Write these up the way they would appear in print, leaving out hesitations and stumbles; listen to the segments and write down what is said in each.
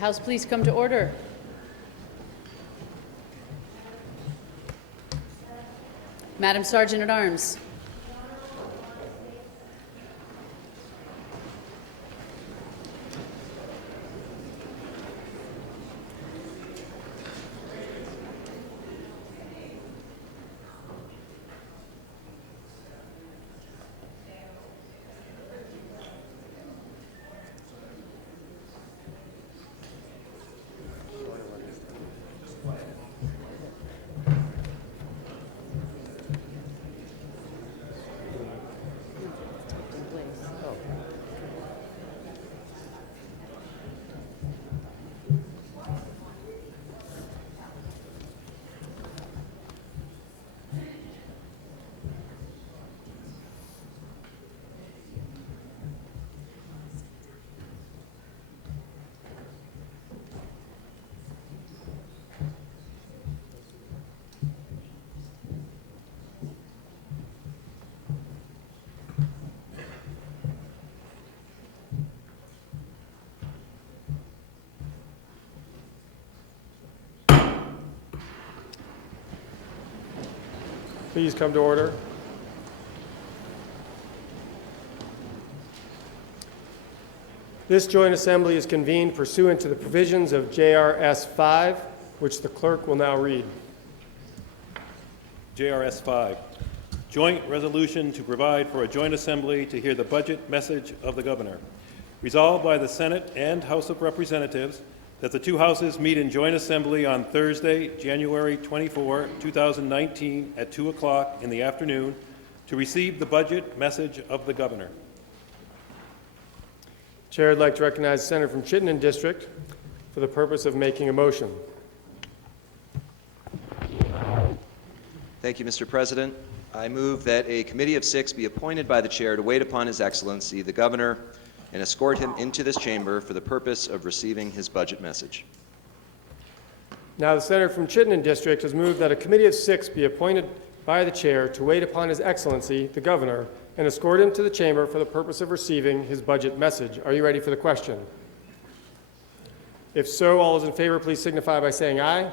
House, please come to order. Madam Sergeant at Arms. Please come to order. This joint assembly is convened pursuant to the provisions of JRS 5, which the clerk will now read. JRS 5, joint resolution to provide for a joint assembly to hear the budget message of the governor. Resolved by the Senate and House of Representatives that the two houses meet in joint assembly on Thursday, January 24, 2019 at 2 o'clock in the afternoon to receive the budget message of the governor. Chair would like to recognize the senator from Chittenden District for the purpose of making a motion. Thank you, Mr. President. I move that a committee of 6 be appointed by the chair to wait upon His Excellency, the governor, and escort him into this chamber for the purpose of receiving his budget message. Now, the senator from Chittenden District has moved that a committee of 6 be appointed by the chair to wait upon His Excellency, the governor, and escort him to the chamber for the purpose of receiving his budget message. Are you ready for the question? If so, all those in favor, please signify by saying aye.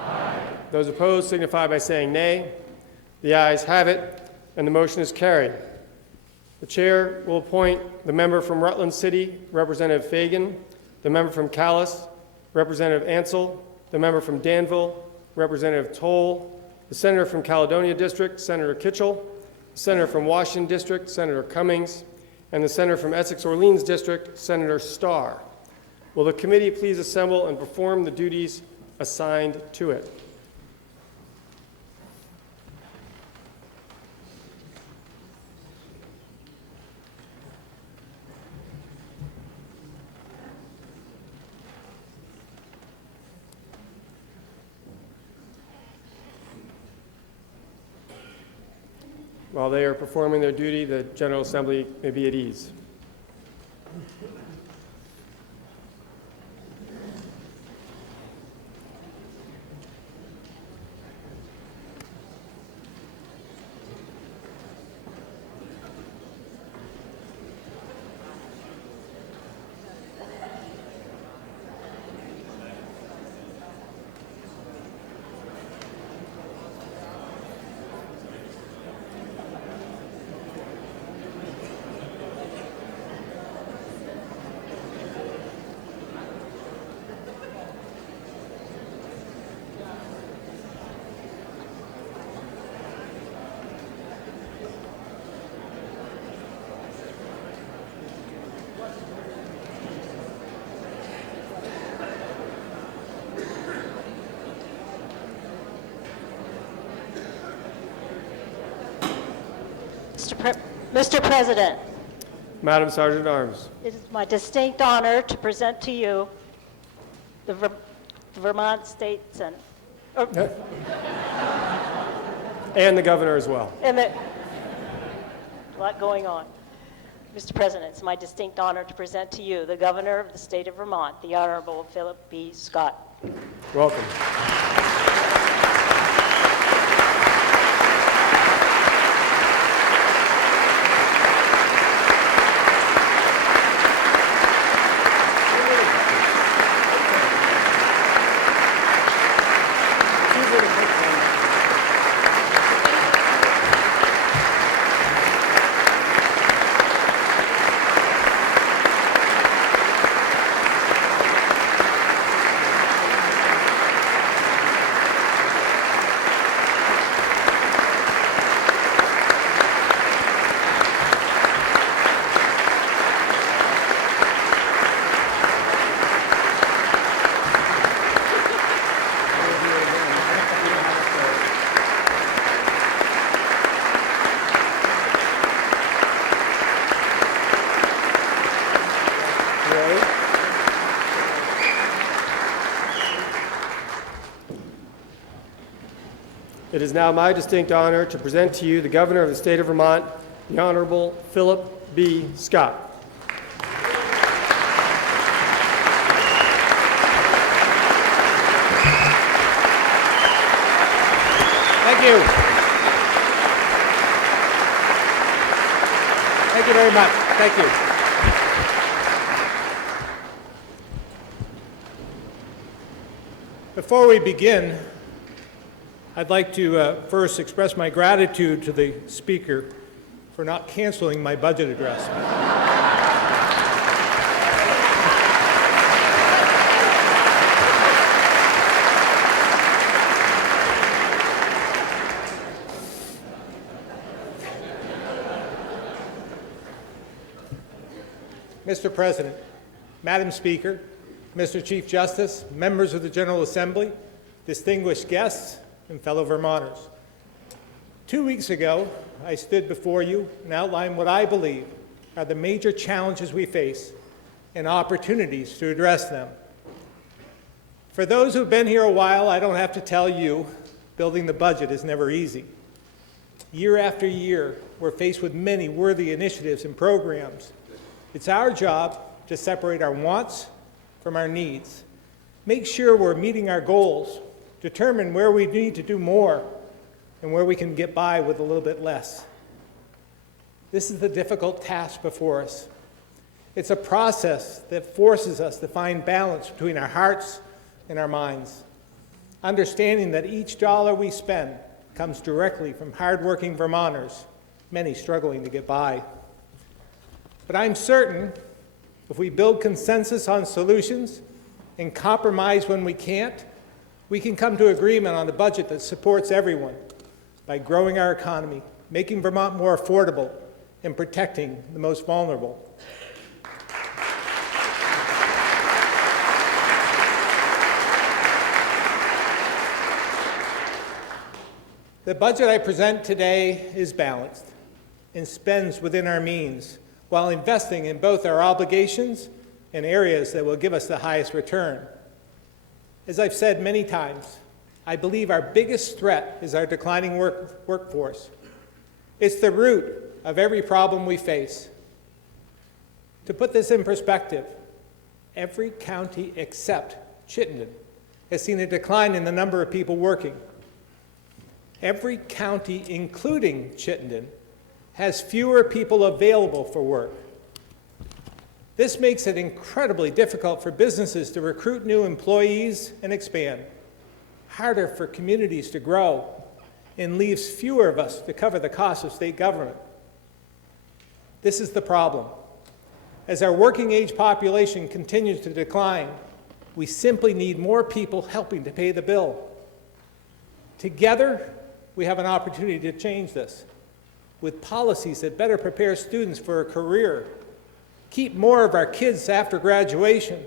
Aye. Those opposed signify by saying nay. The ayes have it, and the motion is carried. The chair will appoint the member from Rutland City, Representative Fagan, the member from Calais, Representative Ansell, the member from Danville, Representative Toll, the senator from Caledonia District, Senator Kitchell, the senator from Washington District, Senator Cummings, and the senator from Essex-Orleans District, Senator Starr. Will the committee please assemble and perform the duties assigned to it? While they are performing their duty, the General Assembly may be at ease. Mr. President, Madam Sergeant at Arms. it is my distinct honor to present to you the Vermont State Senate. And the governor as well. And a lot going on. Mr. President, it's my distinct honor to present to you the governor of the state of Vermont, the Honorable Philip B. Scott. Welcome. It is now my distinct honor to present to you the Governor of the State of Vermont, the Honorable Philip B. Scott. Thank you. Thank you very much. Thank you. Before we begin, I'd like to first express my gratitude to the Speaker for not canceling my budget address. Mr. President, Madam Speaker, Mr. Chief Justice, members of the General Assembly, distinguished guests, and fellow Vermonters. 2 weeks ago, I stood before you and outlined what I believe are the major challenges we face and opportunities to address them. For those who've been here a while, I don't have to tell you, building the budget is never easy. Year after year, we're faced with many worthy initiatives and programs. It's our job to separate our wants from our needs, make sure we're meeting our goals, determine where we need to do more and where we can get by with a little bit less. This is the difficult task before us. It's a process that forces us to find balance between our hearts and our minds, understanding that each dollar we spend comes directly from hardworking Vermonters, many struggling to get by. But I'm certain if we build consensus on solutions and compromise when we can't, we can come to agreement on a budget that supports everyone by growing our economy, making Vermont more affordable, and protecting the most vulnerable. The budget I present today is balanced and spends within our means, while investing in both our obligations and areas that will give us the highest return. As I've said many times, I believe our biggest threat is our declining workforce. It's the root of every problem we face. To put this in perspective, every county except Chittenden has seen a decline in the number of people working. Every county, including Chittenden, has fewer people available for work. This makes it incredibly difficult for businesses to recruit new employees and expand, harder for communities to grow, and leaves fewer of us to cover the costs of state government. This is the problem. As our working age population continues to decline, we simply need more people helping to pay the bill. Together, we have an opportunity to change this, with policies that better prepare students for a career, keep more of our kids after graduation,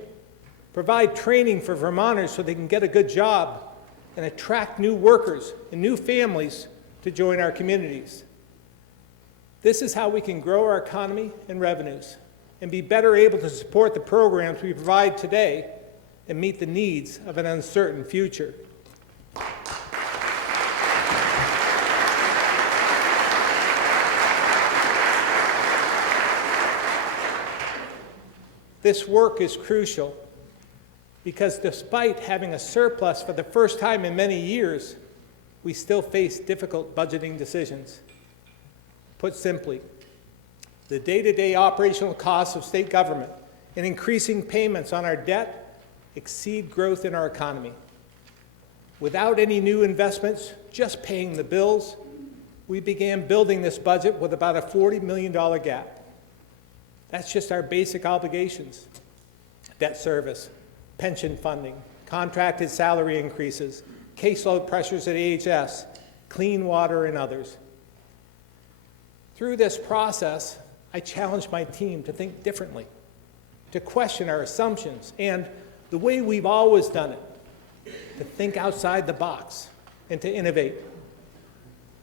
provide training for Vermonters so they can get a good job, and attract new workers and new families to join our communities. This is how we can grow our economy and revenues and be better able to support the programs we provide today and meet the needs of an uncertain future. This work is crucial because despite having a surplus for the first time in many years, we still face difficult budgeting decisions. Put simply, the day-to-day operational costs of state government and increasing payments on our debt exceed growth in our economy. Without any new investments, just paying the bills, we began building this budget with about a $40 million gap. That's just our basic obligations: debt service, pension funding, contracted salary increases, caseload pressures at AHS, clean water, and others. Through this process, I challenged my team to think differently, to question our assumptions, and the way we've always done it, to think outside the box and to innovate,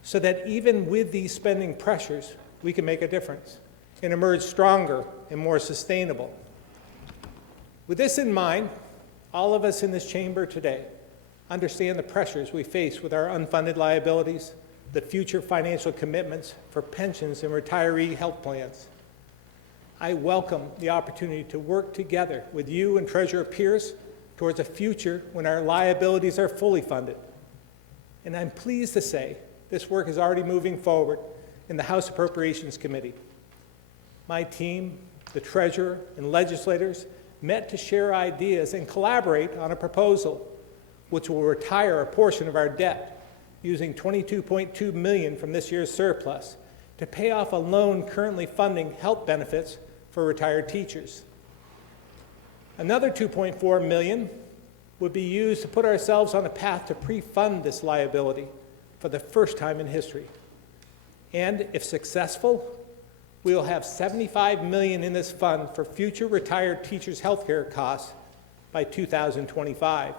so that even with these spending pressures, we can make a difference and emerge stronger and more sustainable. With this in mind, all of us in this chamber today understand the pressures we face with our unfunded liabilities, the future financial commitments for pensions and retiree health plans. I welcome the opportunity to work together with you and Treasurer Pierce towards a future when our liabilities are fully funded. And I'm pleased to say this work is already moving forward in the House Appropriations Committee. My team, the Treasurer, and legislators met to share ideas and collaborate on a proposal which will retire a portion of our debt using $22.2 million from this year's surplus to pay off a loan currently funding health benefits for retired teachers. Another $2.4 million would be used to put ourselves on a path to pre-fund this liability for the first time in history. And if successful, we will have $75 million in this fund for future retired teachers' health care costs by 2025.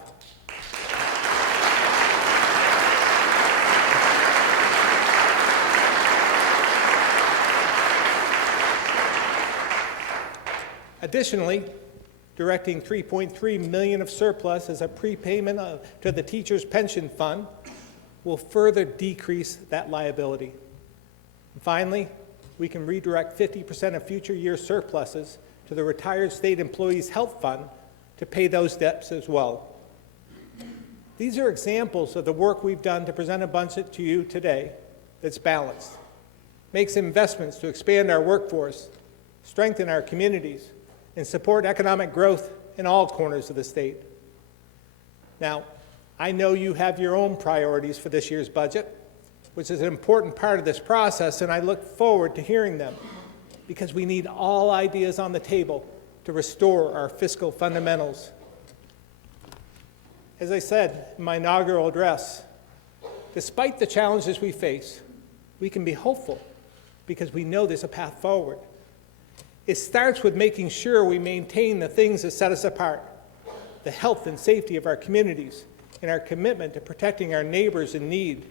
Additionally, directing $3.3 million of surplus as a prepayment to the teachers' pension fund will further decrease that liability. And finally, we can redirect 50% of future year surpluses to the Retired State Employees Health Fund to pay those debts as well. These are examples of the work we've done to present a budget to you today that's balanced, makes investments to expand our workforce, strengthen our communities, and support economic growth in all corners of the state. Now, I know you have your own priorities for this year's budget, which is an important part of this process, and I look forward to hearing them because we need all ideas on the table to restore our fiscal fundamentals. As I said in my inaugural address, despite the challenges we face, we can be hopeful because we know there's a path forward. It starts with making sure we maintain the things that set us apart, the health and safety of our communities, and our commitment to protecting our neighbors in need.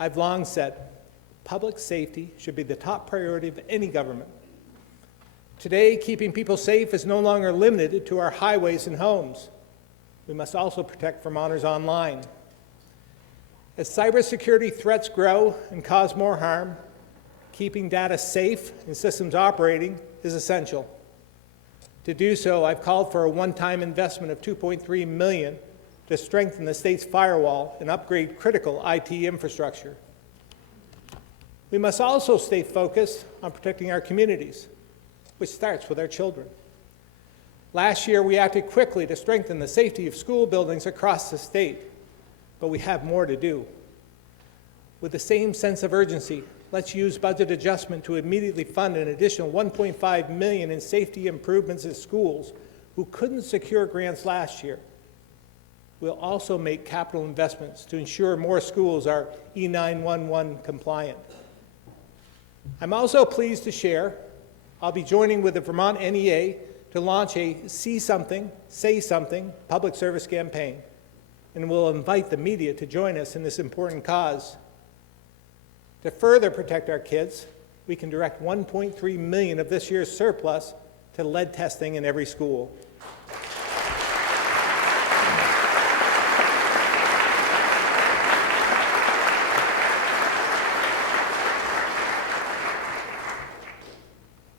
I've long said, public safety should be the top priority of any government. Today, keeping people safe is no longer limited to our highways and homes. We must also protect Vermonters online. As cybersecurity threats grow and cause more harm, keeping data safe and systems operating is essential. To do so, I've called for a one-time investment of $2.3 million to strengthen the state's firewall and upgrade critical IT infrastructure. We must also stay focused on protecting our communities, which starts with our children. Last year, we acted quickly to strengthen the safety of school buildings across the state, but we have more to do. With the same sense of urgency, let's use budget adjustment to immediately fund an additional $1.5 million in safety improvements in schools who couldn't secure grants last year. We'll also make capital investments to ensure more schools are E911 compliant. I'm also pleased to share I'll be joining with the Vermont NEA to launch a See Something, Say Something public service campaign, and we'll invite the media to join us in this important cause. To further protect our kids, we can direct $1.3 million of this year's surplus to lead testing in every school.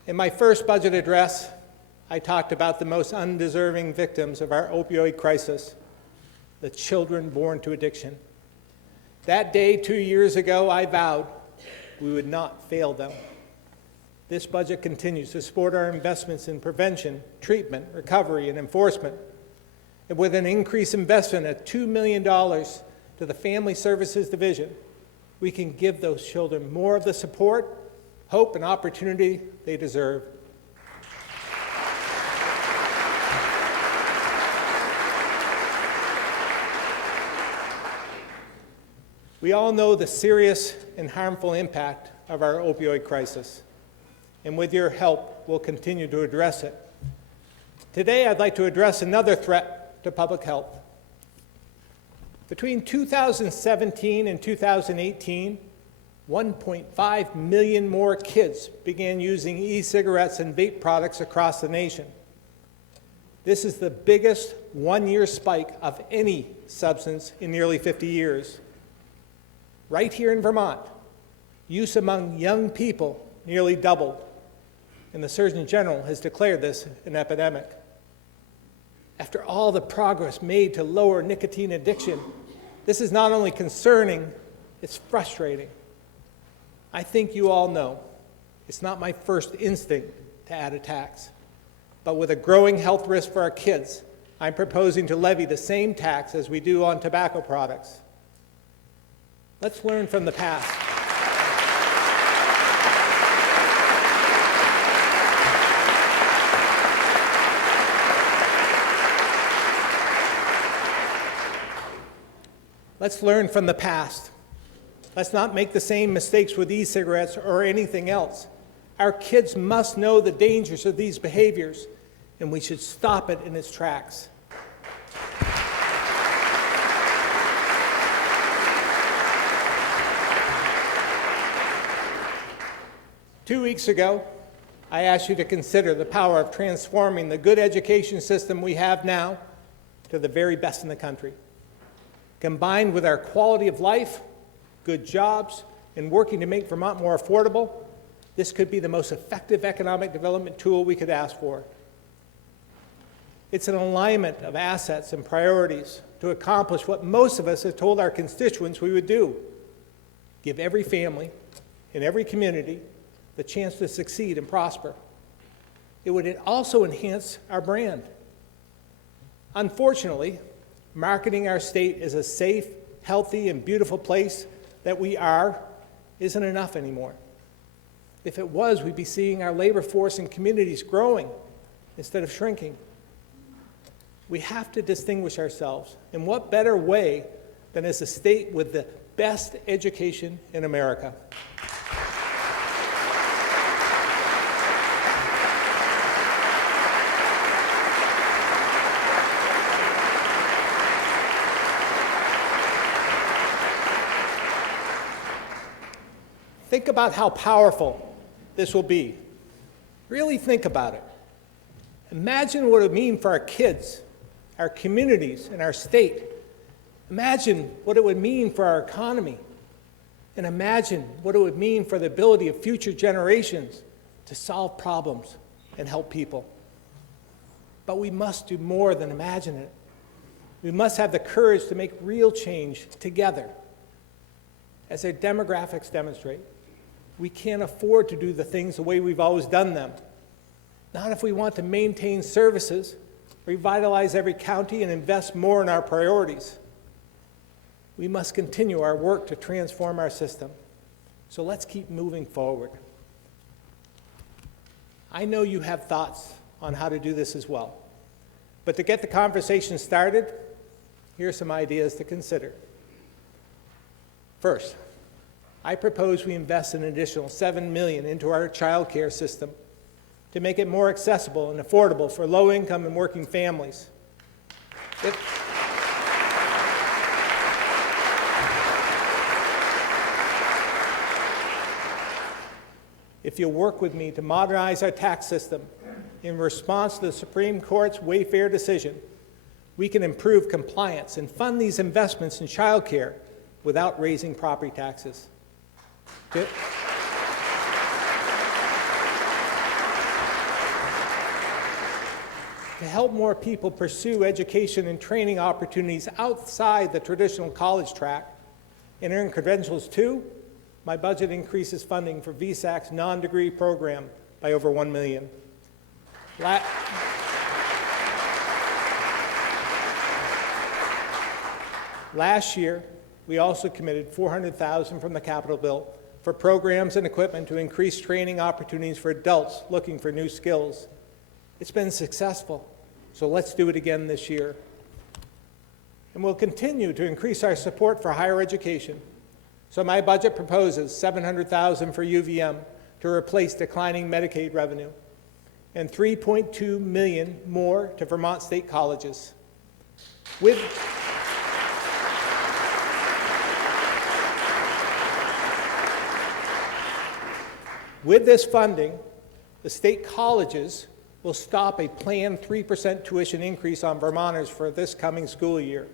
In my first budget address, I talked about the most undeserving victims of our opioid crisis, the children born to addiction. That day 2 years ago, I vowed we would not fail them. This budget continues to support our investments in prevention, treatment, recovery, and enforcement. And with an increased investment of $2 million to the Family Services Division, we can give those children more of the support, hope, and opportunity they deserve. We all know the serious and harmful impact of our opioid crisis, and with your help, we'll continue to address it. Today, I'd like to address another threat to public health. Between 2017 and 2018, 1.5 million more kids began using e-cigarettes and vape products across the nation. This is the biggest one-year spike of any substance in nearly 50 years. Right here in Vermont, use among young people nearly doubled, and the Surgeon General has declared this an epidemic. After all the progress made to lower nicotine addiction, this is not only concerning, it's frustrating. I think you all know it's not my first instinct to add a tax. But with a growing health risk for our kids, I'm proposing to levy the same tax as we do on tobacco products. Let's learn from the past. Let's learn from the past. Let's not make the same mistakes with e-cigarettes or anything else. Our kids must know the dangers of these behaviors, and we should stop it in its tracks. Two weeks ago, I asked you to consider the power of transforming the good education system we have now to the very best in the country. Combined with our quality of life, good jobs, and working to make Vermont more affordable, this could be the most effective economic development tool we could ask for. It's an alignment of assets and priorities to accomplish what most of us have told our constituents we would do: give every family in every community the chance to succeed and prosper. It would also enhance our brand. Unfortunately, marketing our state as a safe, healthy, and beautiful place that we are isn't enough anymore. If it was, we'd be seeing our labor force and communities growing instead of shrinking. We have to distinguish ourselves, and what better way than as a state with the best education in America? Think about how powerful this will be. Really think about it. Imagine what it would mean for our kids, our communities, and our state. Imagine what it would mean for our economy. And imagine what it would mean for the ability of future generations to solve problems and help people. But we must do more than imagine it. We must have the courage to make real change together. As our demographics demonstrate, we can't afford to do the things the way we've always done them. Not if we want to maintain services, revitalize every county, and invest more in our priorities. We must continue our work to transform our system. So let's keep moving forward. I know you have thoughts on how to do this as well. But to get the conversation started, here are some ideas to consider. First, I propose we invest an additional $7 million into our child care system to make it more accessible and affordable for low-income and working families. If you'll work with me to modernize our tax system in response to the Supreme Court's Wayfair decision, we can improve compliance and fund these investments in child care without raising property taxes. To help more people pursue education and training opportunities outside the traditional college track and earn credentials too, my budget increases funding for VSAC's non-degree program by over $1 million. Last year, we also committed $400,000 from the Capital Bill for programs and equipment to increase training opportunities for adults looking for new skills. It's been successful, so let's do it again this year. And we'll continue to increase our support for higher education. So my budget proposes $700,000 for UVM to replace declining Medicaid revenue, and $3.2 million more to Vermont state colleges. With this funding, the state colleges will stop a planned 3% tuition increase on Vermonters for this coming school year.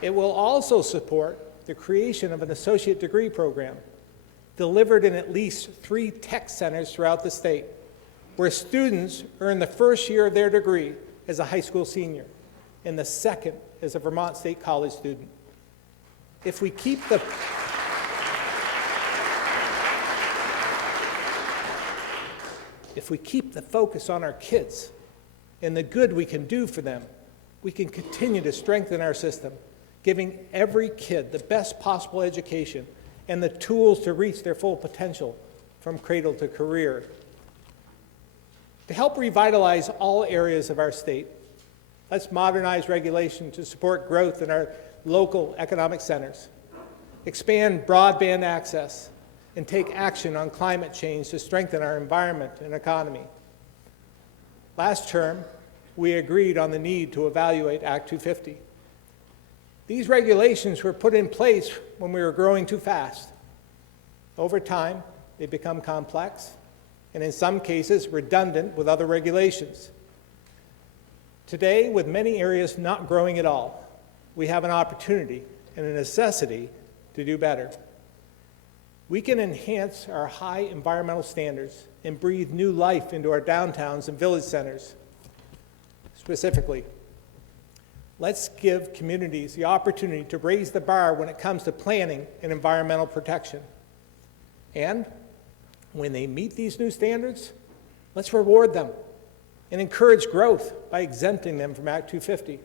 It will also support the creation of an associate degree program delivered in at least 3 tech centers throughout the state, where students earn the first year of their degree as a high school senior and the second as a Vermont State College student. If we keep the focus on our kids and the good we can do for them, we can continue to strengthen our system, giving every kid the best possible education and the tools to reach their full potential from cradle to career. To help revitalize all areas of our state, let's modernize regulation to support growth in our local economic centers, expand broadband access, and take action on climate change to strengthen our environment and economy. Last term, we agreed on the need to evaluate Act 250. These regulations were put in place when we were growing too fast. Over time, they become complex, and in some cases, redundant with other regulations. Today, with many areas not growing at all, we have an opportunity and a necessity to do better. We can enhance our high environmental standards and breathe new life into our downtowns and village centers. Specifically, let's give communities the opportunity to raise the bar when it comes to planning and environmental protection. And when they meet these new standards, let's reward them and encourage growth by exempting them from Act 250.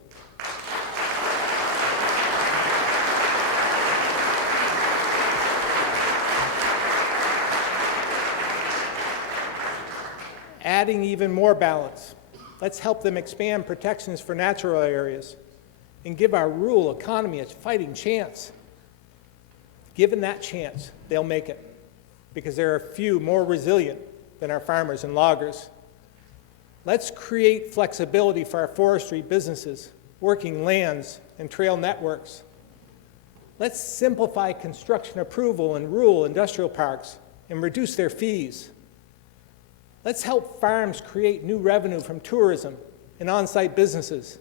Adding even more balance, let's help them expand protections for natural areas and give our rural economy a fighting chance. Given that chance, they'll make it, because there are few more resilient than our farmers and loggers. Let's create flexibility for our forestry businesses, working lands, and trail networks. Let's simplify construction approval in rural industrial parks and reduce their fees. Let's help farms create new revenue from tourism and on-site businesses.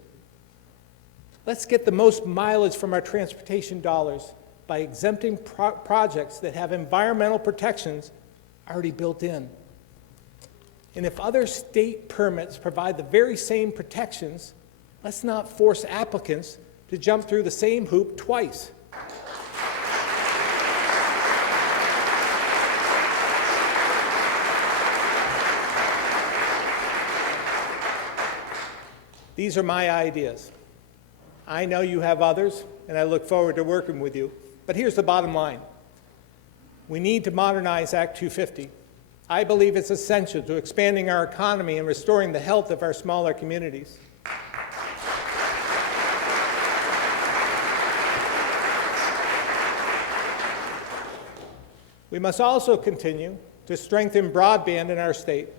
Let's get the most mileage from our transportation dollars by exempting projects that have environmental protections already built in. And if other state permits provide the very same protections, let's not force applicants to jump through the same hoop twice. These are my ideas. I know you have others, and I look forward to working with you. But here's the bottom line. We need to modernize Act 250. I believe it's essential to expanding our economy and restoring the health of our smaller communities. We must also continue to strengthen broadband in our state.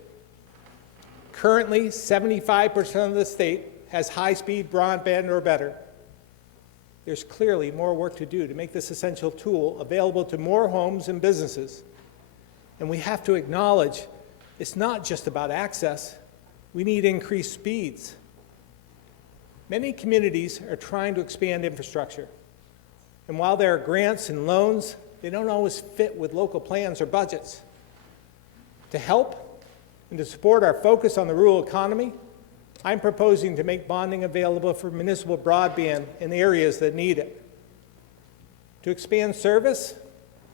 Currently, 75% of the state has high-speed broadband or better. There's clearly more work to do to make this essential tool available to more homes and businesses. And we have to acknowledge it's not just about access. We need increased speeds. Many communities are trying to expand infrastructure. And while there are grants and loans, they don't always fit with local plans or budgets. To help and to support our focus on the rural economy, I'm proposing to make bonding available for municipal broadband in areas that need it. To expand service,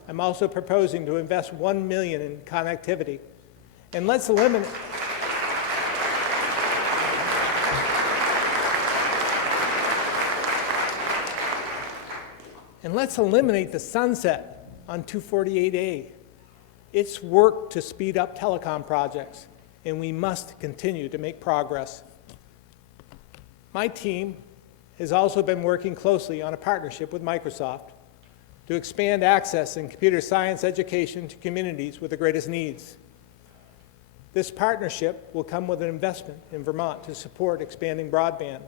I'm also proposing to invest $1 million in connectivity. And let's eliminate the sunset on 248A. It's work to speed up telecom projects, and we must continue to make progress. My team has also been working closely on a partnership with Microsoft to expand access in computer science education to communities with the greatest needs. This partnership will come with an investment in Vermont to support expanding broadband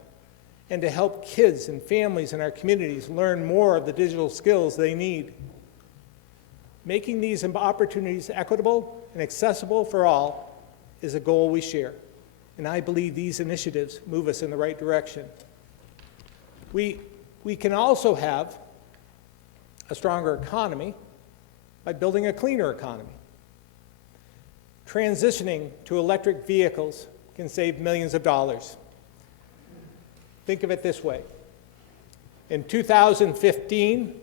and to help kids and families in our communities learn more of the digital skills they need. Making these opportunities equitable and accessible for all is a goal we share, and I believe these initiatives move us in the right direction. We can also have a stronger economy by building a cleaner economy. Transitioning to electric vehicles can save millions of dollars. Think of it this way. In 2015,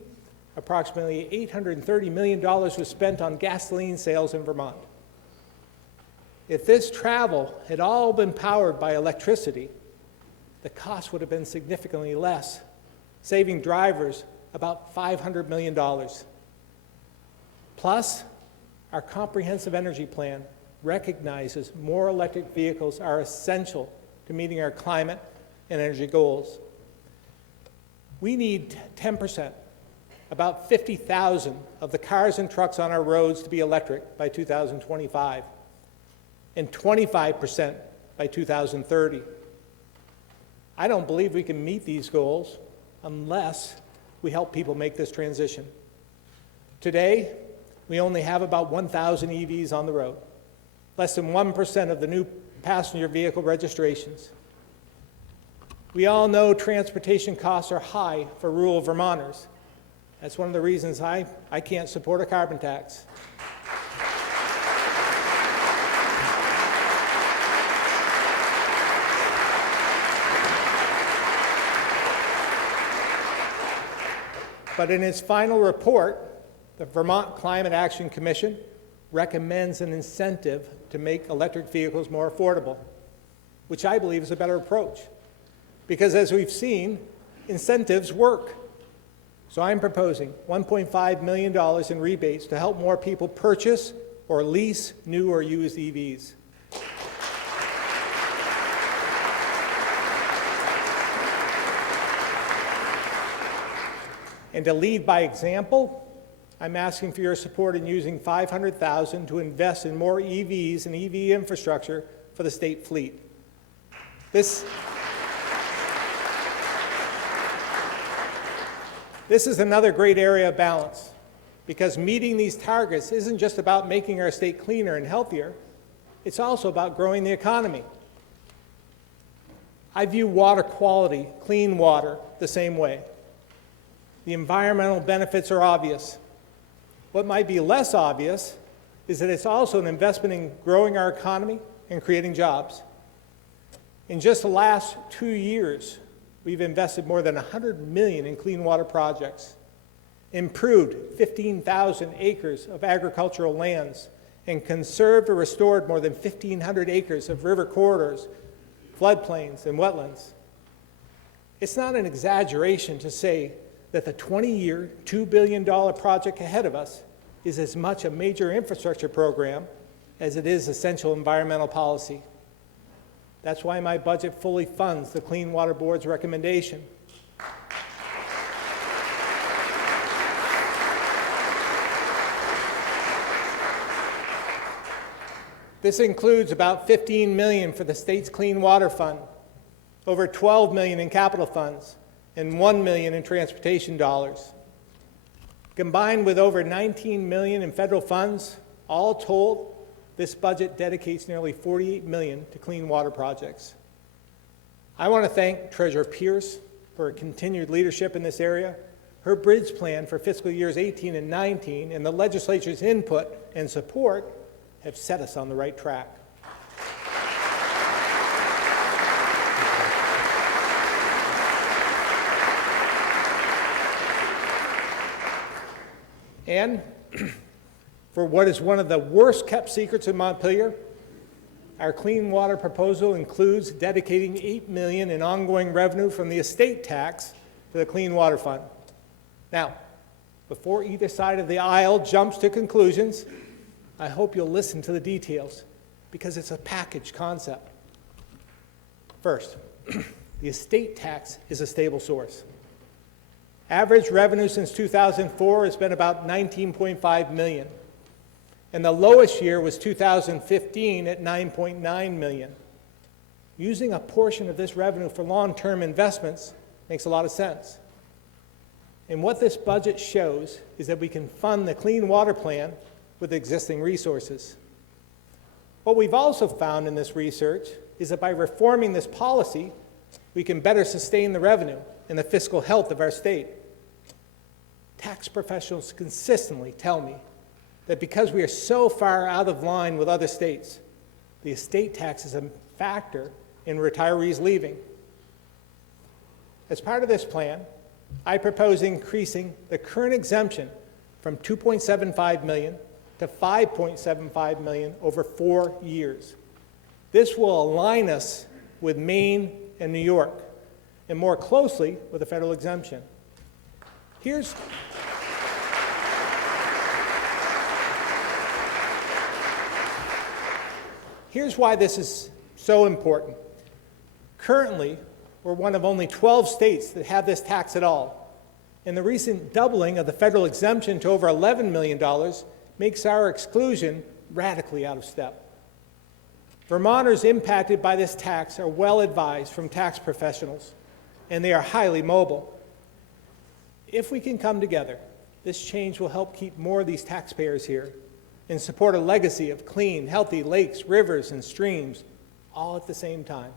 approximately $830 million was spent on gasoline sales in Vermont. If this travel had all been powered by electricity, the cost would have been significantly less, saving drivers about $500 million. Plus, our comprehensive energy plan recognizes more electric vehicles are essential to meeting our climate and energy goals. We need 10%, about 50,000 of the cars and trucks on our roads to be electric by 2025, and 25% by 2030. I don't believe we can meet these goals unless we help people make this transition. Today, we only have about 1,000 EVs on the road, less than 1% of the new passenger vehicle registrations. We all know transportation costs are high for rural Vermonters. That's one of the reasons I can't support a carbon tax. But in its final report, the Vermont Climate Action Commission recommends an incentive to make electric vehicles more affordable, which I believe is a better approach. Because as we've seen, incentives work. So I'm proposing $1.5 million in rebates to help more people purchase or lease new or used EVs. And to lead by example, I'm asking for your support in using $500,000 to invest in more EVs and EV infrastructure for the state fleet. This is another great area of balance, because meeting these targets isn't just about making our state cleaner and healthier, it's also about growing the economy. I view water quality, clean water, the same way. The environmental benefits are obvious. What might be less obvious is that it's also an investment in growing our economy and creating jobs. In just the last 2 years, we've invested more than $100 million in clean water projects, improved 15,000 acres of agricultural lands, and conserved or restored more than 1,500 acres of river corridors, floodplains, and wetlands. It's not an exaggeration to say that the 20-year, $2 billion project ahead of us is as much a major infrastructure program as it is essential environmental policy. That's why my budget fully funds the Clean Water Board's recommendation. This includes about $15 million for the state's Clean Water Fund, over $12 million in capital funds, and $1 million in transportation dollars. Combined with over $19 million in federal funds, all told, this budget dedicates nearly $48 million to clean water projects. I want to thank Treasurer Pierce for her continued leadership in this area. Her bridge plan for fiscal years 18 and 19 and the legislature's input and support have set us on the right track. And for what is one of the worst kept secrets in Montpelier, our clean water proposal includes dedicating $8 million in ongoing revenue from the estate tax to the Clean Water Fund. Now, before either side of the aisle jumps to conclusions, I hope you'll listen to the details, because it's a package concept. First, the estate tax is a stable source. Average revenue since 2004 has been about $19.5 million, and the lowest year was 2015 at $9.9 million. Using a portion of this revenue for long-term investments makes a lot of sense. And what this budget shows is that we can fund the Clean Water Plan with existing resources. What we've also found in this research is that by reforming this policy, we can better sustain the revenue and the fiscal health of our state. Tax professionals consistently tell me that because we are so far out of line with other states, the estate tax is a factor in retirees leaving. As part of this plan, I propose increasing the current exemption from $2.75 million to $5.75 million over 4 years. This will align us with Maine and New York, and more closely with the federal exemption. Here's why this is so important. Currently, we're one of only 12 states that have this tax at all, and the recent doubling of the federal exemption to over $11 million makes our exclusion radically out of step. Vermonters impacted by this tax are well advised from tax professionals, and they are highly mobile. If we can come together, this change will help keep more of these taxpayers here and support a legacy of clean, healthy lakes, rivers, and streams, all at the same time.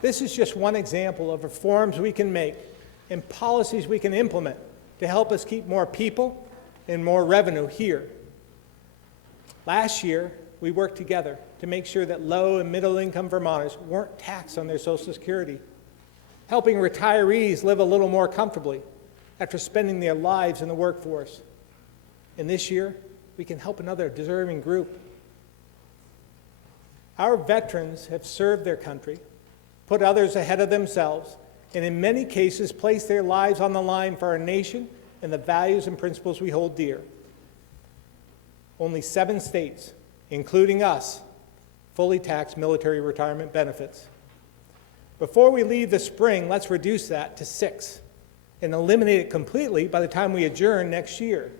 This is just one example of reforms we can make and policies we can implement to help us keep more people and more revenue here. Last year, we worked together to make sure that low and middle income Vermonters weren't taxed on their Social Security, helping retirees live a little more comfortably after spending their lives in the workforce. And this year, we can help another deserving group. Our veterans have served their country, put others ahead of themselves, and in many cases placed their lives on the line for our nation and the values and principles we hold dear. Only 7 states, including us, fully tax military retirement benefits. Before we leave this spring, let's reduce that to 6 and eliminate it completely by the time we adjourn next year.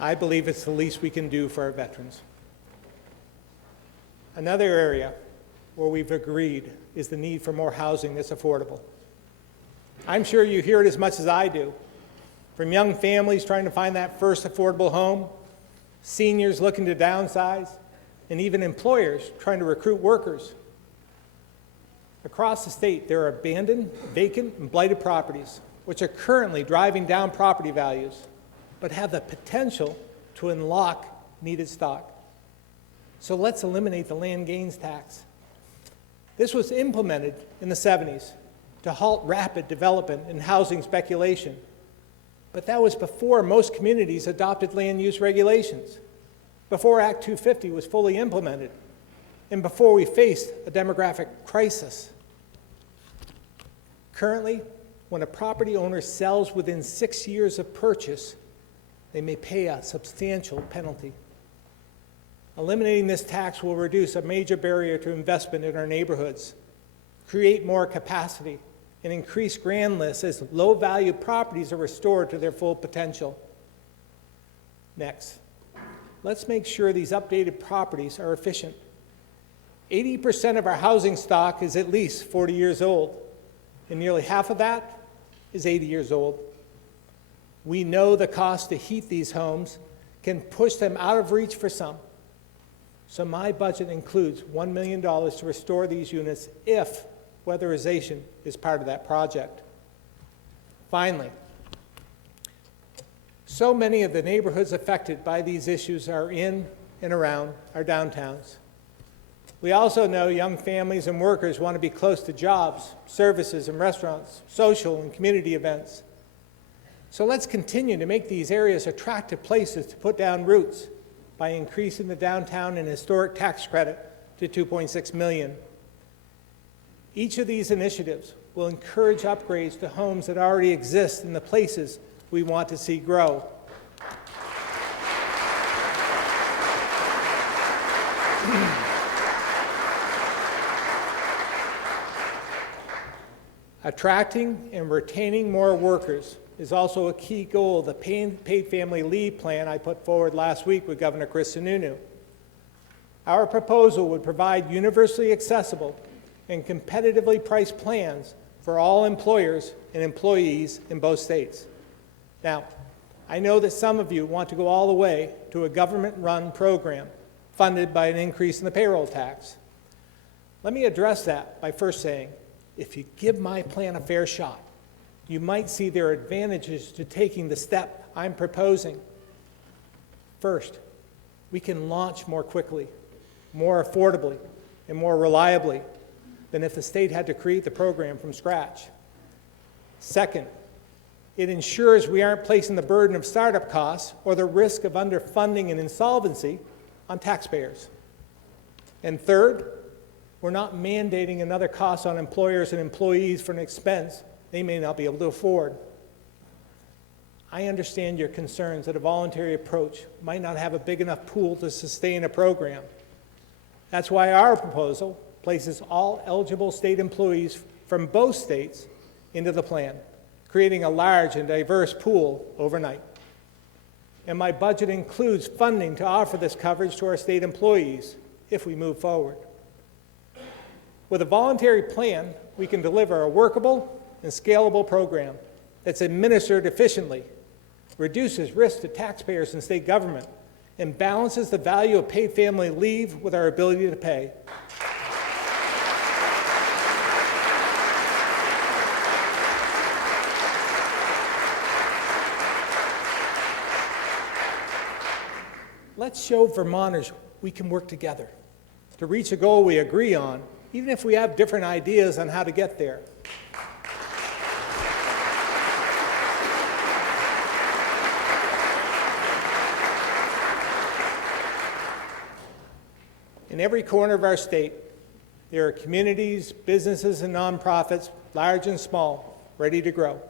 I believe it's the least we can do for our veterans. Another area where we've agreed is the need for more housing that's affordable. I'm sure you hear it as much as I do, from young families trying to find that first affordable home, seniors looking to downsize, and even employers trying to recruit workers. Across the state, there are abandoned, vacant, and blighted properties, which are currently driving down property values, but have the potential to unlock needed stock. So let's eliminate the land gains tax. This was implemented in the 70s to halt rapid development and housing speculation. But that was before most communities adopted land use regulations, before Act 250 was fully implemented, and before we faced a demographic crisis. Currently, when a property owner sells within 6 years of purchase, they may pay a substantial penalty. Eliminating this tax will reduce a major barrier to investment in our neighborhoods, create more capacity, and increase grand lists as low-value properties are restored to their full potential. Next, let's make sure these updated properties are efficient. 80% of our housing stock is at least 40 years old, and nearly half of that is 80 years old. We know the cost to heat these homes can push them out of reach for some. So my budget includes $1 million to restore these units if weatherization is part of that project. Finally, so many of the neighborhoods affected by these issues are in and around our downtowns. We also know young families and workers want to be close to jobs, services, and restaurants, social and community events. So let's continue to make these areas attractive places to put down roots by increasing the downtown and historic tax credit to $2.6 million. Each of these initiatives will encourage upgrades to homes that already exist in the places we want to see grow. Attracting and retaining more workers is also a key goal of the paid family leave plan I put forward last week with Governor Chris Sununu. Our proposal would provide universally accessible and competitively priced plans for all employers and employees in both states. Now, I know that some of you want to go all the way to a government-run program funded by an increase in the payroll tax. Let me address that by first saying, if you give my plan a fair shot, you might see there are advantages to taking the step I'm proposing. First, we can launch more quickly, more affordably, and more reliably than if the state had to create the program from scratch. Second, it ensures we aren't placing the burden of startup costs or the risk of underfunding and insolvency on taxpayers. And third, we're not mandating another cost on employers and employees for an expense they may not be able to afford. I understand your concerns that a voluntary approach might not have a big enough pool to sustain a program. That's why our proposal places all eligible state employees from both states into the plan, creating a large and diverse pool overnight. And my budget includes funding to offer this coverage to our state employees if we move forward. With a voluntary plan, we can deliver a workable and scalable program that's administered efficiently, reduces risk to taxpayers and state government, and balances the value of paid family leave with our ability to pay. Let's show Vermonters we can work together to reach a goal we agree on, even if we have different ideas on how to get there. In every corner of our state, there are communities, businesses, and nonprofits, large and small, ready to grow.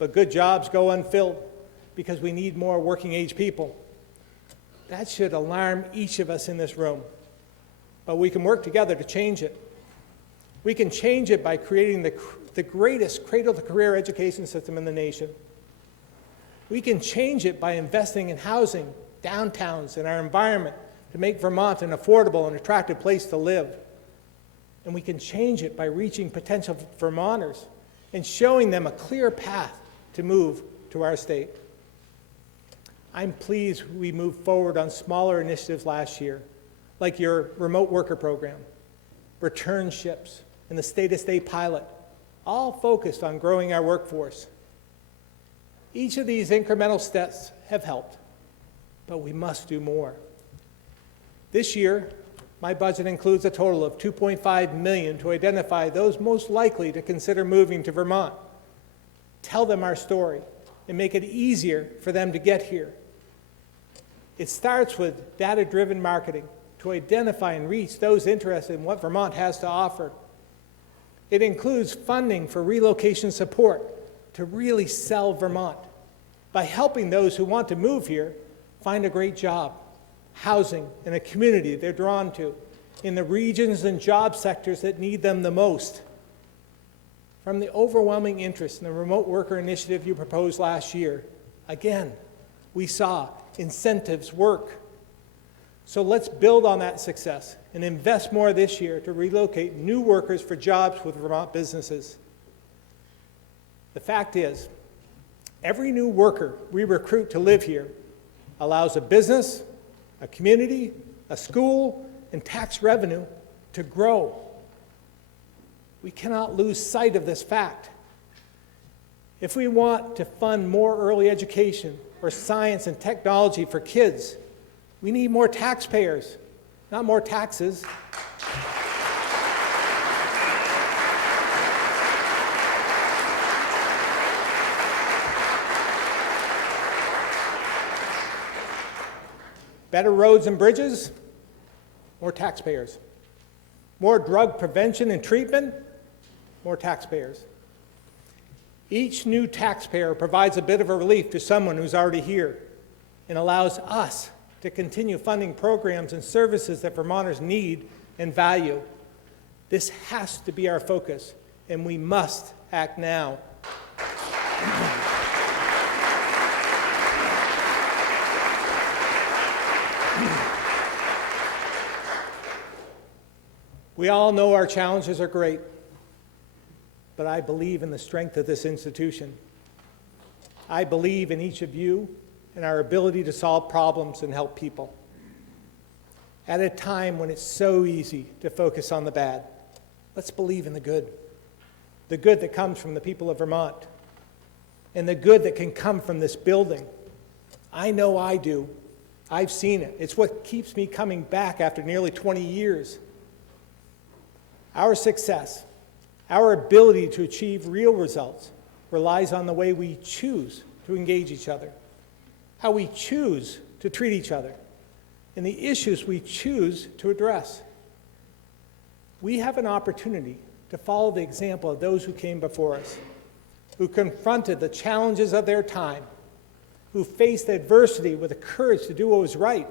But good jobs go unfilled because we need more working-age people. That should alarm each of us in this room. But we can work together to change it. We can change it by creating the greatest cradle-to-career education system in the nation. We can change it by investing in housing, downtowns, and our environment to make Vermont an affordable and attractive place to live. And we can change it by reaching potential Vermonters and showing them a clear path to move to our state. I'm pleased we moved forward on smaller initiatives last year, like your remote worker program, returnships, and the state-to-state pilot, all focused on growing our workforce. Each of these incremental steps have helped, but we must do more. This year, my budget includes a total of $2.5 million to identify those most likely to consider moving to Vermont, tell them our story, and make it easier for them to get here. It starts with data-driven marketing to identify and reach those interested in what Vermont has to offer. It includes funding for relocation support to really sell Vermont by helping those who want to move here find a great job, housing, and a community they're drawn to in the regions and job sectors that need them the most. From the overwhelming interest in the remote worker initiative you proposed last year, again, we saw incentives work. So let's build on that success and invest more this year to relocate new workers for jobs with Vermont businesses. The fact is, every new worker we recruit to live here allows a business, a community, a school, and tax revenue to grow. We cannot lose sight of this fact. If we want to fund more early education or science and technology for kids, we need more taxpayers, not more taxes. Better roads and bridges, more taxpayers. More drug prevention and treatment, more taxpayers. Each new taxpayer provides a bit of a relief to someone who's already here and allows us to continue funding programs and services that Vermonters need and value. This has to be our focus, and we must Act now. We all know our challenges are great, but I believe in the strength of this institution. I believe in each of you and our ability to solve problems and help people. At a time when it's so easy to focus on the bad, let's believe in the good that comes from the people of Vermont, and the good that can come from this building. I know I do. I've seen it. It's what keeps me coming back after nearly 20 years. Our success, our ability to achieve real results, relies on the way we choose to engage each other, how we choose to treat each other, and the issues we choose to address. We have an opportunity to follow the example of those who came before us, who confronted the challenges of their time, who faced adversity with the courage to do what was right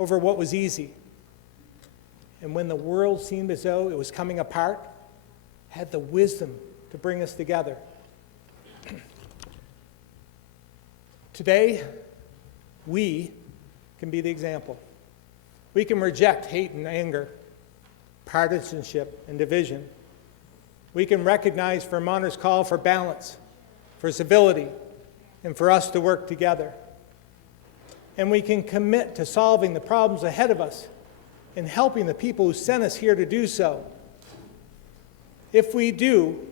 over what was easy. And when the world seemed as though it was coming apart, had the wisdom to bring us together. Today, we can be the example. We can reject hate and anger, partisanship and division. We can recognize Vermonters' call for balance, for civility, and for us to work together. And we can commit to solving the problems ahead of us and helping the people who sent us here to do so. If we do,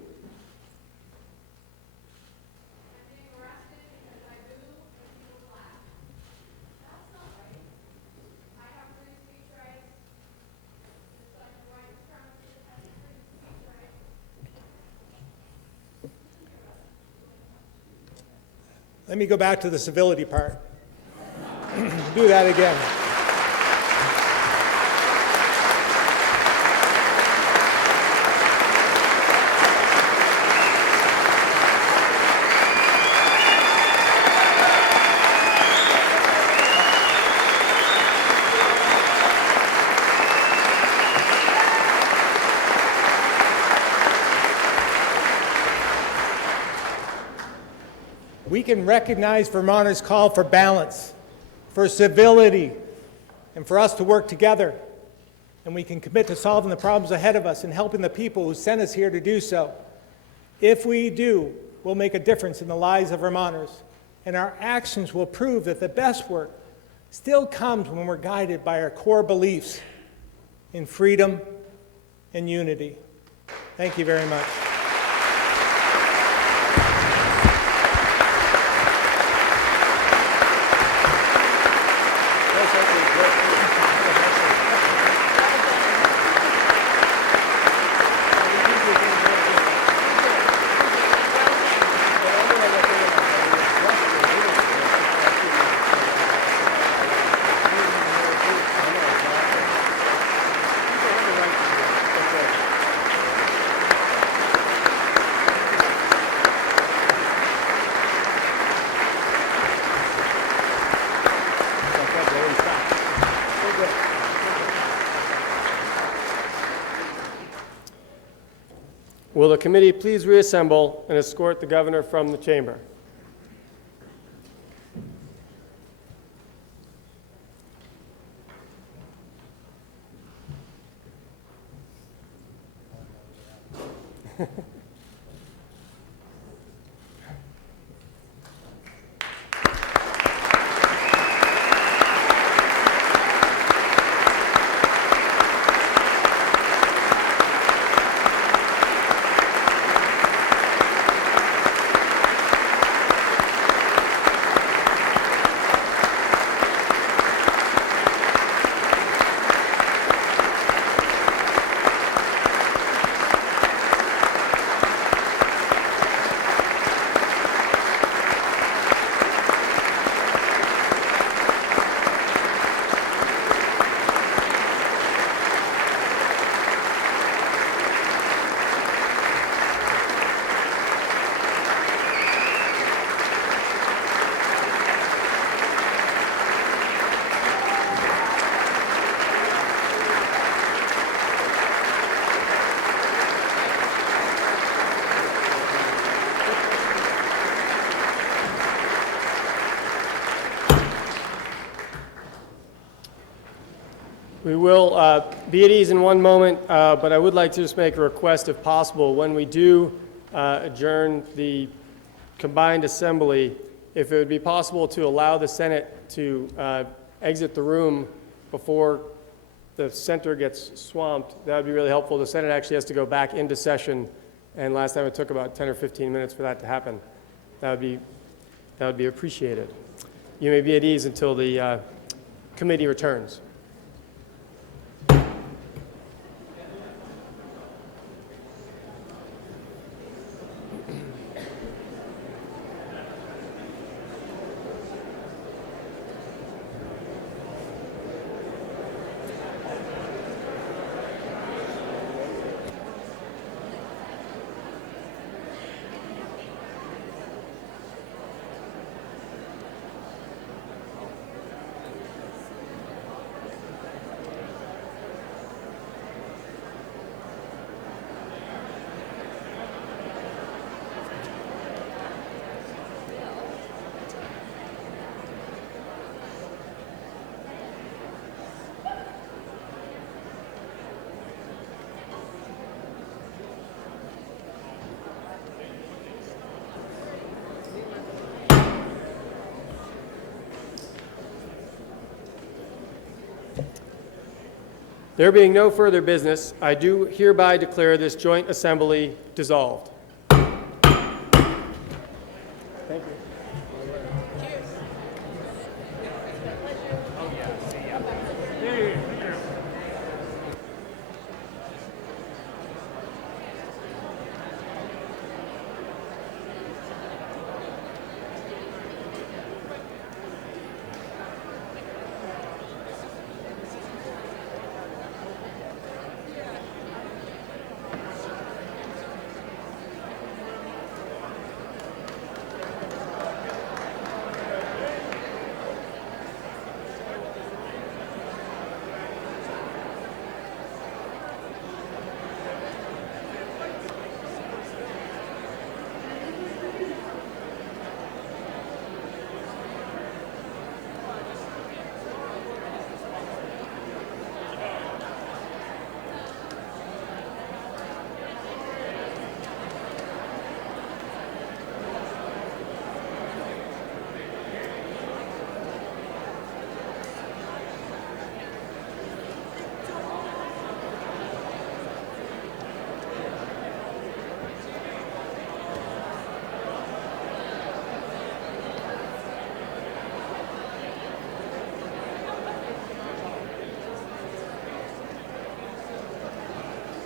let me go back to the civility part. Do that again. We can recognize Vermonters' call for balance, for civility, and for us to work together. And we can commit to solving the problems ahead of us and helping the people who sent us here to do so. If we do, we'll make a difference in the lives of Vermonters, and our actions will prove that the best work still comes when we're guided by our core beliefs in freedom and unity. Thank you very much. Will the committee please reassemble and escort the governor from the chamber? We will be at ease in one moment, but I would like to just make a request, if possible, when we do adjourn the combined assembly, if it would be possible to allow the Senate to exit the room before the center gets swamped, that would be really helpful. The Senate actually has to go back into session, and last time it took about 10 or 15 minutes for that to happen. That would be appreciated. You may be at ease until the committee returns. There being no further business, I do hereby declare this joint assembly dissolved. Thank you.